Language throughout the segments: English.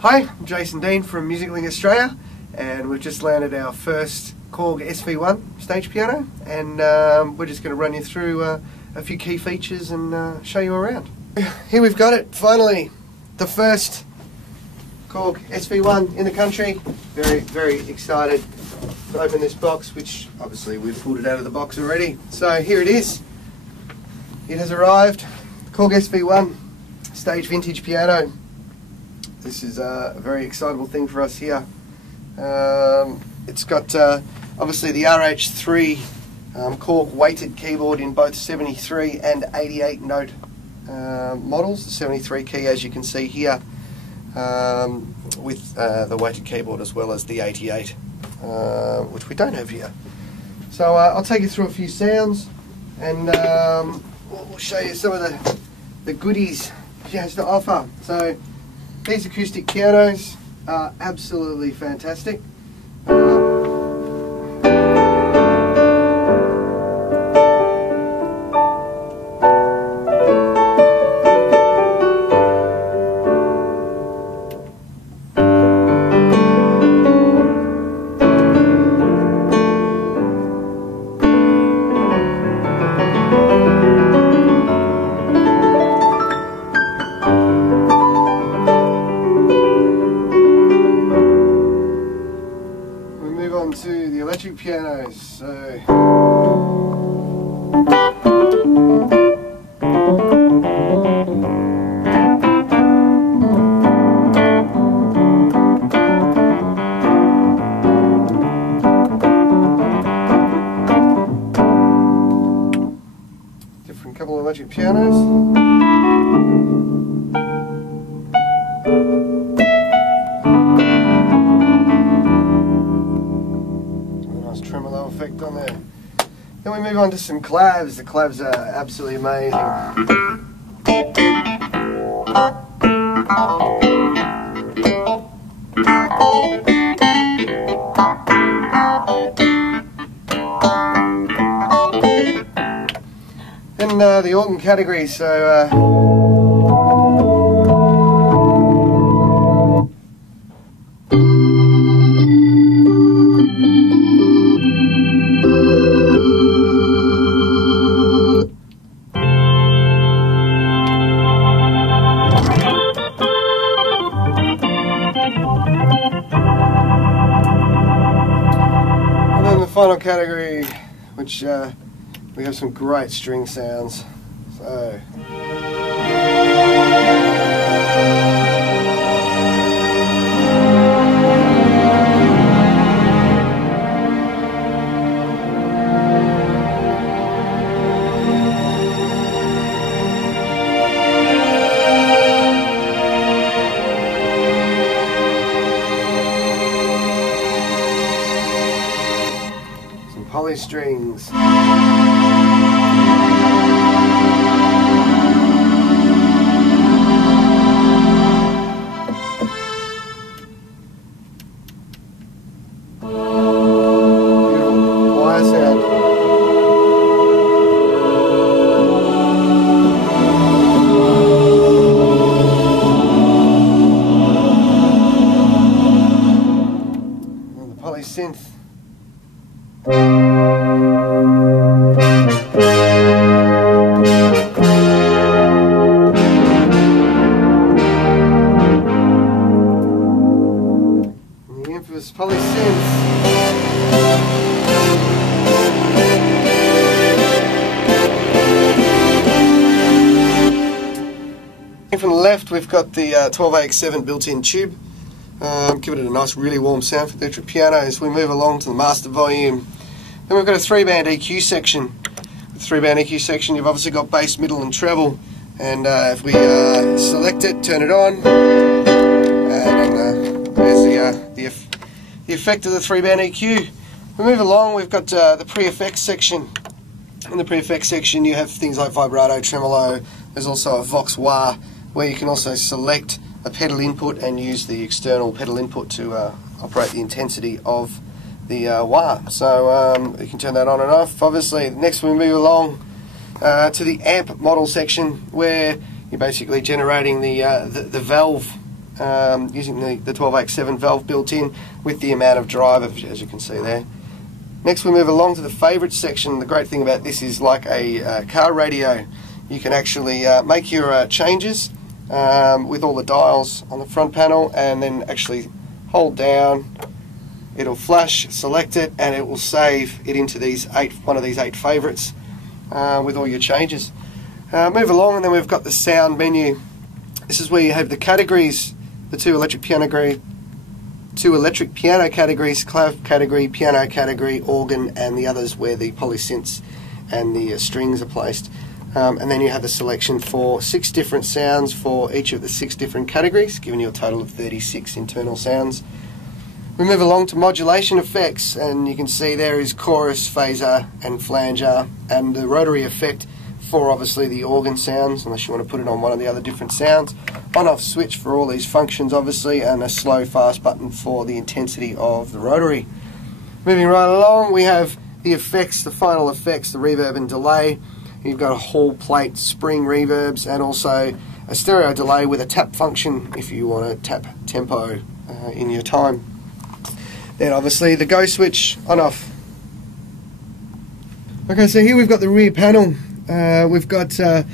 Hi, I'm Jason Dean from Musicling Australia, and we've just landed our first KORG SV-1 stage piano, and we're just going to run you through a few key features and show you around. Here we've got it, finally, the first KORG SV-1 in the country. Very, very excited to open this box, which obviously we've pulled it out of the box already. So here it is. It has arrived, KORG SV-1 stage vintage piano. This is a very excitable thing for us here. It's got obviously the RH3 KORG weighted keyboard in both 73 and 88 note models. The 73 key, as you can see here, with the weighted keyboard, as well as the 88, which we don't have here. So I'll take you through a few sounds, and we'll show you some of the goodies she has to offer. So these acoustic pianos are absolutely fantastic. To the electric pianos. So different couple of electric pianos. Tremolo effect on there. Then we move on to some clavs. The clavs are absolutely amazing. Then the organ category. So final category, which we have some great string sounds. So poly strings. Beautiful wire sound. And the poly synth. The infamous polysynth. From the left, we've got the 12AX7 built-in tube. Give it a nice, really warm sound for the electric piano. As we move along to the master volume, then we've got a 3-band EQ section. With the 3-band EQ section, you've obviously got bass, middle, and treble. And if we select it, turn it on, and there's the effect of the 3-band EQ. We move along, we've got the pre-effects section. In the pre-effects section, you have things like vibrato, tremolo. There's also a vox wah, where you can also select a pedal input and use the external pedal input to operate the intensity of the wah. So you can turn that on and off. Obviously, next we move along to the amp model section, where you're basically generating the valve using the 12H7 valve built in with the amount of drive, as you can see there. Next we move along to the favourites section. The great thing about this is like a car radio. You can actually make your changes with all the dials on the front panel, and then actually hold down, it'll flash, select it, and it will save it into one of these 8 favourites with all your changes. Move along, and then we've got the sound menu. This is where you have the categories, the two electric piano categories, clav category, piano category, organ, and the others where the polysynths and the strings are placed. And then you have the selection for 6 different sounds for each of the 6 different categories, giving you a total of 36 internal sounds. We move along to modulation effects, and you can see there is chorus, phaser, and flanger, and the rotary effect for obviously the organ sounds, unless you want to put it on one of the other different sounds. On-off switch for all these functions obviously, and a slow fast button for the intensity of the rotary. Moving right along, we have the effects, the final effects, the reverb and delay. You've got a Hall plate, spring reverbs, and also a stereo delay with a tap function if you want to tap tempo in your time. Then obviously the go switch, on-off. Okay, so here we've got the rear panel. We've got the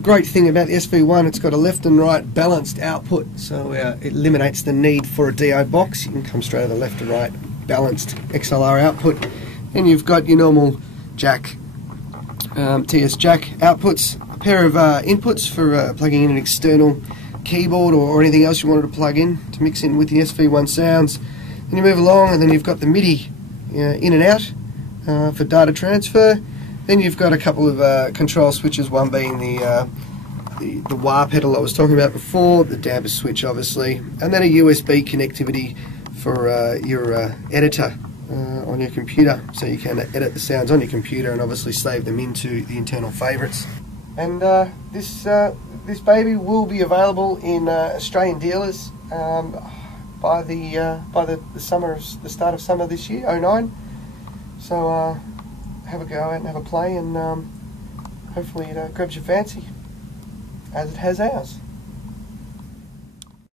great thing about the SV1, it's got a left and right balanced output, so it eliminates the need for a DO box. You can come straight to the left and right balanced XLR output. And you've got your normal jack, TS jack outputs, a pair of inputs for plugging in an external keyboard or anything else you wanted to plug in to mix in with the SV1 sounds. Then you move along, and then you've got the MIDI in and out for data transfer. Then you've got a couple of control switches, one being the wah pedal I was talking about before, the damper switch obviously, and then a USB connectivity for your editor on your computer, so you can edit the sounds on your computer and obviously save them into the internal favourites. And this baby will be available in Australian dealers by the start of summer this year, 09. So have a go out and have a play, and hopefully it grabs your fancy, as it has ours.